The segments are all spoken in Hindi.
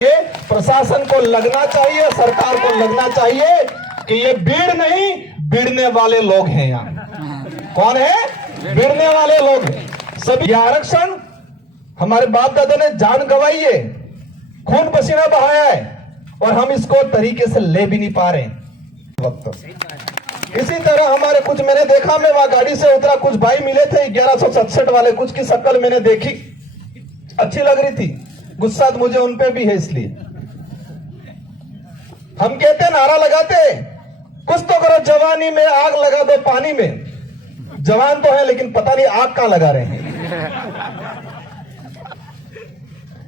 ये प्रशासन को लगना चाहिए, सरकार को लगना चाहिए कि ये भीड़ नहीं, भिड़ने वाले लोग हैं। यहाँ कौन है? भिड़ने वाले लोग हैं। सभी आरक्षण हमारे बाप दादा ने जान गंवाई है, खून पसीना बहाया है, और हम इसको तरीके से ले भी नहीं पा रहे वक्त। इसी तरह हमारे कुछ मैंने देखा, मैं वहां गाड़ी से उतरा, कुछ भाई मिले थे 1167 वाले, कुछ की शक्ल मैंने देखी, अच्छी लग रही थी, गुस्सा तो मुझे उनपे भी है। इसलिए हम कहते, नारा लगाते, कुछ तो करो, जवानी में आग लगा दो पानी में। जवान तो है लेकिन पता नहीं आग कहां लगा रहे हैं।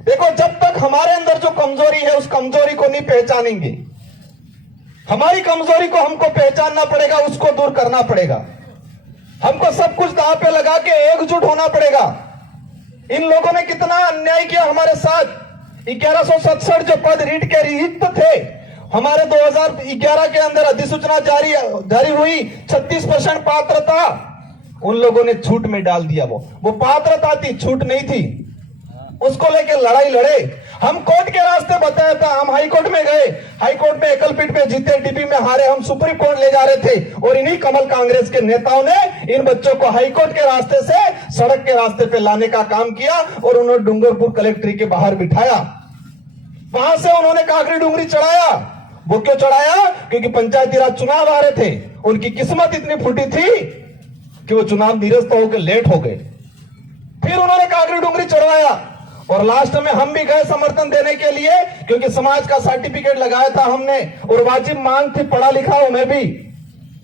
देखो, जब तक हमारे अंदर जो कमजोरी है उस कमजोरी को नहीं पहचानेंगे, हमारी कमजोरी को हमको पहचानना पड़ेगा, उसको दूर करना पड़ेगा। हमको सब कुछ दांव पे लगा के एकजुट होना पड़ेगा। इन लोगों ने कितना अन्याय किया हमारे साथ। 1167 जो पद रीट के रिक्त थे, हमारे 2011 के अंदर अधिसूचना जारी हुई, 36% पात्रता, उन लोगों ने छूट में डाल दिया। वो पात्रता थी, छूट नहीं थी। उसको लेके लड़ाई लड़े, हम कोर्ट के रास्ते बताया था, हम हाई कोर्ट में गए, हाई कोर्ट में एकल पीठ में जीते, डीपी में हारे, हम सुप्रीम कोर्ट ले जा रहे थे, और इन्हीं कमल कांग्रेस के नेताओं ने इन बच्चों को हाई कोर्ट के रास्ते से सड़क के रास्ते पे लाने का काम किया, और उन्होंने डूंगरपुर कलेक्ट्री के बाहर बिठाया। वहां से उन्होंने काकरी डूंगरी चढ़ाया। वो क्यों चढ़ाया? क्योंकि पंचायती राज चुनाव आ रहे थे, उनकी किस्मत इतनी फूटी थी कि वो चुनाव निरस्त होकर लेट हो गए। फिर उन्होंने काकरी डूंगरी चढ़वाया, और लास्ट में हम भी गए समर्थन देने के लिए, क्योंकि समाज का सर्टिफिकेट लगाया था हमने, और वाजिब मांग थी, पढ़ा लिखा हूं मैं भी,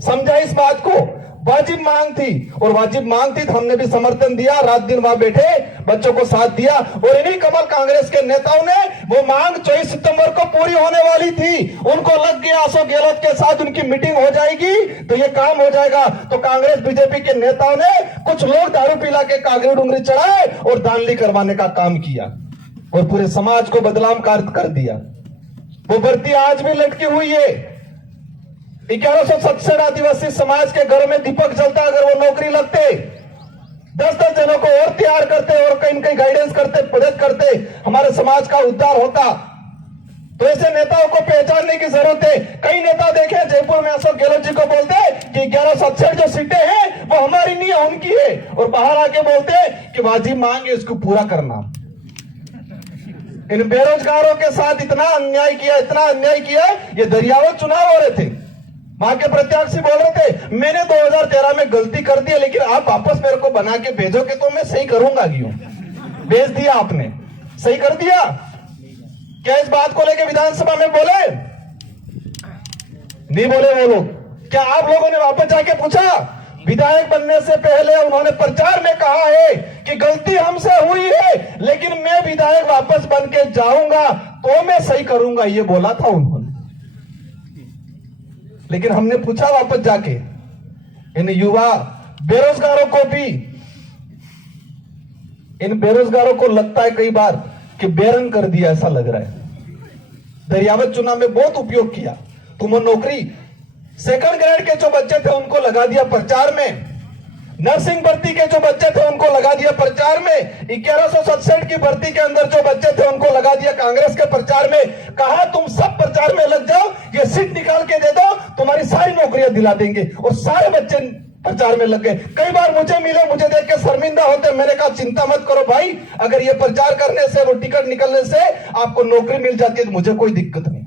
समझा इस बात को, वाजिब मांग थी, और वाजिब मांग थी तो हमने भी समर्थन दिया, रात दिन वहां बैठे, बच्चों को साथ दिया, और इन्हीं कमल कांग्रेस के नेताओं ने वो मांग 24 सितंबर को पूरी होने वाली थी, उनको लग गया अशोक गहलोत के साथ उनकी मीटिंग हो जाएगी तो ये काम हो जाएगा। तो कांग्रेस बीजेपी के नेताओं ने, कुछ लोग दारू पिला के कागरी डूंगरी चढ़ाए और दानली करवाने का काम किया, और पूरे समाज को बदनाम कर दिया। वो भर्ती आज भी लटकी हुई है। 1167 आदिवासी समाज के घरों में दीपक जलता, अगर वो नौकरी लगते, 10-10 जनों को और तैयार करते, और कहीं कहीं गाइडेंस करते, मदद करते, हमारे समाज का उद्धार होता। तो ऐसे नेताओं को पहचानने की जरूरत है। कई नेता देखे जयपुर में अशोक गहलोत जी को बोलते कि 1167 जो सीटें हैं वो हमारी नहीं है, उनकी है, और बाहर आके बोलते कि वाजिब मांग है, इसको पूरा करना। इन बेरोजगारों के साथ इतना अन्याय किया। ये दरियावत चुनाव हो रहे थे, वहां के प्रत्याशी बोल रहे थे, मैंने 2013 में गलती कर दी, लेकिन आप वापस मेरे को बना के भेजोगे तो मैं सही करूंगा। क्यों भेज दिया आपने? सही कर दिया क्या? इस बात को लेके विधानसभा में बोले? नहीं बोले वो लोग। क्या आप लोगों ने वापस जाके पूछा? विधायक बनने से पहले उन्होंने प्रचार में कहा है कि गलती हमसे हुई है, लेकिन मैं विधायक वापस बन के जाऊंगा तो मैं सही करूंगा, ये बोला था उन्होंने। लेकिन हमने पूछा वापस जाके, इन युवा बेरोजगारों को भी, इन बेरोजगारों को लगता है कई बार कि बेरंग कर दिया, ऐसा लग रहा है। दरियावत चुनाव में बहुत उपयोग किया, तुम नौकरी, सेकंड ग्रेड के जो बच्चे थे उनको लगा दिया प्रचार में, नर्सिंग भर्ती के जो बच्चे थे उनको लगा दिया प्रचार में, 1167 की भर्ती के अंदर जो बच्चे थे उनको लगा दिया कांग्रेस के प्रचार में। कहा तुम सब प्रचार में लग जाओ, ये सीट निकाल के दे दो, तुम्हारी सारी नौकरियां दिला देंगे, और सारे बच्चे प्रचार में लग गए। कई बार मुझे मिले, मुझे देख के शर्मिंदा होते, मैंने कहा चिंता मत करो भाई, अगर ये प्रचार करने से, वो टिकट निकलने से आपको नौकरी मिल जाती है तो मुझे कोई दिक्कत नहीं।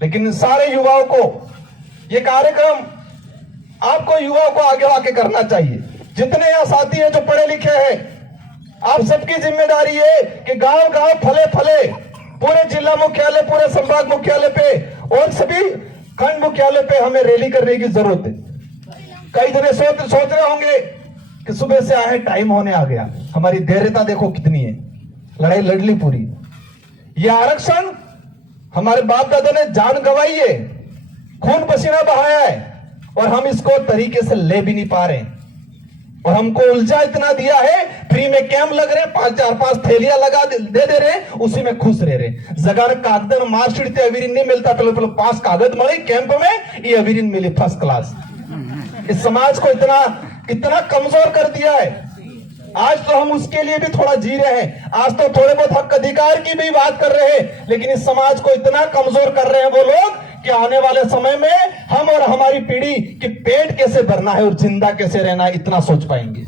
लेकिन सारे युवाओं को ये कार्यक्रम, आपको युवाओं को आगे आके करना चाहिए। जितने यहाँ साथी हैं जो पढ़े लिखे हैं, आप सबकी जिम्मेदारी है कि गांव गांव फले फले, पूरे जिला मुख्यालय, पूरे संभाग मुख्यालय पे और सभी खंड मुख्यालय पे हमें रैली करने की जरूरत है। कई जने सोच रहे होंगे कि सुबह से आए, टाइम होने आ गया। हमारी धैर्यता देखो कितनी है, लड़ाई लड़ ली पूरी। ये आरक्षण हमारे बाप दादा ने जान गंवाई है, खून पसीना बहाया है, और हम इसको तरीके से ले भी नहीं पा रहे। और हमको उलझा इतना दिया है, फ्री में कैंप लग रहे, 5 थैलियां लगा दे रहे, उसी में खुश रह रहे। जगह कागद मार्कशीट अविरीन नहीं मिलता, पहले 5 कागज मिले कैंप में, ये अविरीन मिली फर्स्ट क्लास। इस समाज को इतना कमजोर कर दिया है। आज तो हम उसके लिए भी थोड़ा जी रहे हैं, आज तो थोड़े बहुत हक अधिकार की भी बात कर रहे हैं, लेकिन इस समाज को इतना कमजोर कर रहे हैं वो लोग कि आने वाले समय में हम और हमारी पीढ़ी की पेट कैसे भरना है और जिंदा कैसे रहना है इतना सोच पाएंगे।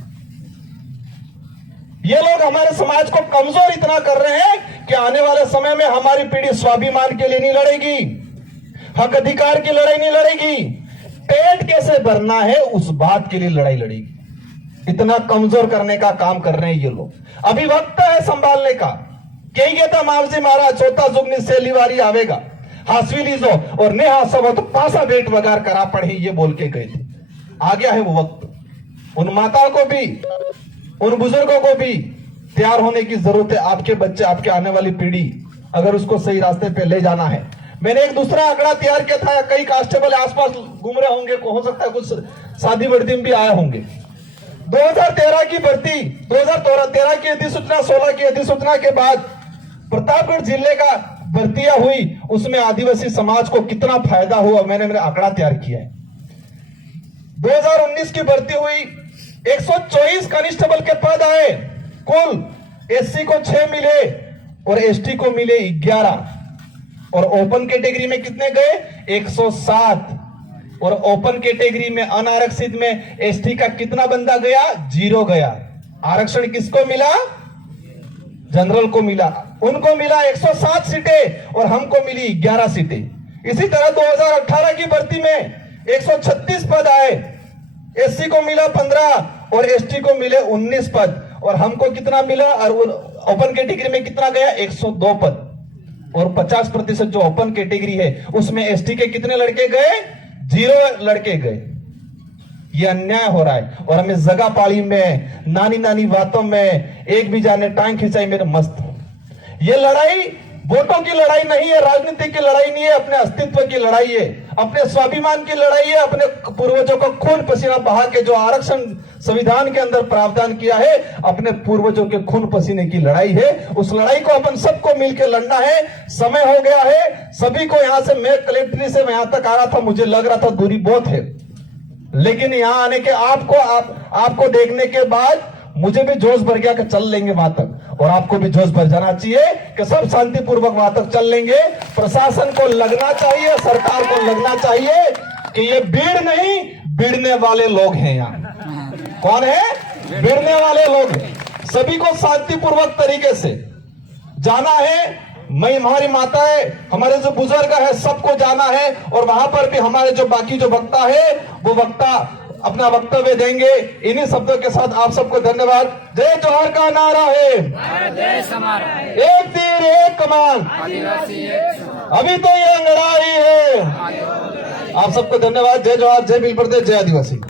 ये लोग हमारे समाज को कमजोर इतना कर रहे हैं कि आने वाले समय में हमारी पीढ़ी स्वाभिमान के लिए नहीं लड़ेगी, हक अधिकार की लड़ाई नहीं लड़ेगी, पेट कैसे भरना है उस बात के लिए लड़ाई लड़ेगी। इतना कमजोर करने का काम कर रहे हैं ये लोग। अभी वक्त है संभालने का। कही गया था मावजी महाराज चौथा जुगनी सेलीवारी आवेगा, हासवी लीजो और ने हासव तो पासा बेट वगार करा पड़े, ये बोल के गए थे। आ गया है वो वक्त। उन माताओं को भी, उन बुजुर्गों को भी तैयार होने की जरूरत है। आपके बच्चे, आपके आने वाली पीढ़ी अगर उसको सही रास्ते पे ले जाना है। मैंने एक दूसरा आंकड़ा तैयार किया था, कई कांस्टेबल आसपास घूम रहे होंगे, हो सकता है कुछ शादी वर्दी में भी आए होंगे। 2013 की भर्ती, 2013 की अधिसूचना, 16 की अधिसूचना के बाद प्रतापगढ़ जिले का भर्तियां हुई, उसमें आदिवासी समाज को कितना फायदा हुआ मैंने मेरा आंकड़ा तैयार किया है। 2019 की भर्ती हुई, 124 कांस्टेबल के पद आए, कुल एससी को 6 मिले और एसटी को मिले 11, और ओपन कैटेगरी में कितने गए 107, और ओपन कैटेगरी में अनारक्षित में एसटी का कितना बंदा गया 0 गया। आरक्षण किसको मिला, जनरल को मिला, उनको मिला 107 सीटें और हमको मिली 11 सीटें। इसी तरह 2018 की भर्ती में 136 पद आए, एससी को मिला 15 और एसटी को मिले 19 पद, और हमको कितना मिला, और ओपन कैटेगरी में कितना गया 102 पद, और 50% जो ओपन कैटेगरी है उसमें एसटी के कितने लड़के गए 0 लड़के गए। ये अन्याय हो रहा है, और हमें जगह पाली में नानी नानी बातों में एक भी जाने टांग खिंचाई मेरे मस्त। ये लड़ाई वोटों की लड़ाई नहीं है, राजनीति की लड़ाई नहीं है, अपने अस्तित्व की लड़ाई है, अपने स्वाभिमान की लड़ाई है, अपने पूर्वजों का खून पसीना बहा के जो आरक्षण संविधान के अंदर प्रावधान किया है, अपने पूर्वजों के खून पसीने की लड़ाई है। उस लड़ाई को अपन सबको मिलकर लड़ना है। समय हो गया है सभी को। यहां से मैं कलेक्ट्री से यहां तक आ रहा था, मुझे लग रहा था दूरी बहुत है, लेकिन यहां आने के आपको देखने के बाद मुझे भी जोश भर गया कि चल लेंगे वहां तक, और आपको भी जोश भर जाना चाहिए कि सब शांतिपूर्वक वहां तक चल लेंगे। प्रशासन को लगना चाहिए, सरकार को लगना चाहिए कि ये भीड़ नहीं, भिड़ने वाले लोग हैं। यहाँ कौन है, भिड़ने वाले लोग हैं। सभी को शांतिपूर्वक तरीके से जाना है। मैं, हमारी माताएं, हमारे जो बुजुर्ग है, सबको जाना है, और वहां पर भी हमारे जो बाकी जो वक्ता है वो वक्ता अपना वक्तव्य देंगे। इन्हीं शब्दों के साथ आप सबको धन्यवाद। जय जोहार का नारा है, एक तीर एक कमान, अभी तो ये लड़ाई है। आप सबको धन्यवाद। जय जोहार, जय बिल प्रदेश, जय आदिवासी।